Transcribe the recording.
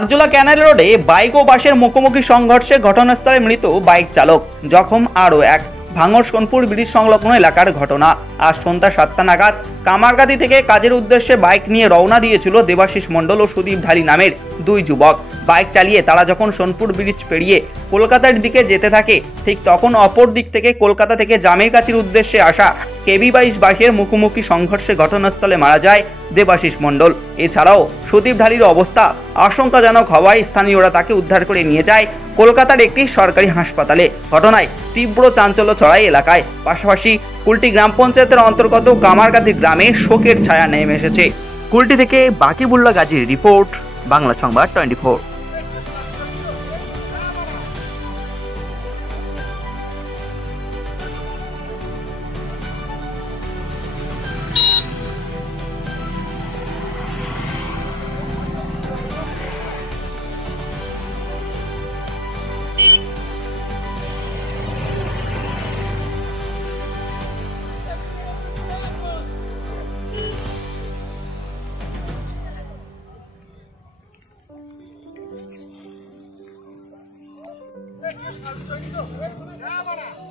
আগজোলা ক্যানেল রোডে বাইক ও বাসের মুখোমুখি সংঘর্ষে ঘটনাস্থলে মৃত বাইক চালক, জখম আরও এক। ভাঙড় সোনপুর ব্রিজ সংলগ্ন এলাকার ঘটনা। আজ সন্ধ্যা 7টা নাগাদ কামারগাতি থেকে কাজের উদ্দেশ্যে বাইক নিয়ে রওনা দিয়েছিল দেবাশিস মণ্ডল ও সুদীপ ঢালি নামের দুই যুবক। বাইক চালিয়ে তারা যখন সোনপুর ব্রিজ পেরিয়ে কলকাতার দিকে যেতে থাকে, ঠিক তখন অপর দিক থেকে কলকাতা থেকে জামেরকাছির উদ্দেশ্যে আসা কেবি 22 বাসের মুখোমুখি সংঘর্ষে ঘটনাস্থলে মারা যায় দেবাশিস মণ্ডল। এছাড়াও সুদীপ ঢালির অবস্থা আশঙ্কাজনক হওয়ায় স্থানীয়রা তাকে উদ্ধার করে নিয়ে যায় কলকাতার একটি সরকারি হাসপাতালে। ঘটনায় তীব্র চাঞ্চল্য ছড়ায় এলাকায়। পাশাপাশি কুলটি গ্রাম পঞ্চায়েতের অন্তর্গত কামারগাতি গ্রামে শোকের ছায়া নেমে এসেছে। কুলটি থেকে বাকিবুল্লাহ গাজীর রিপোর্ট, বাংলা সংবাদ 24। Hey,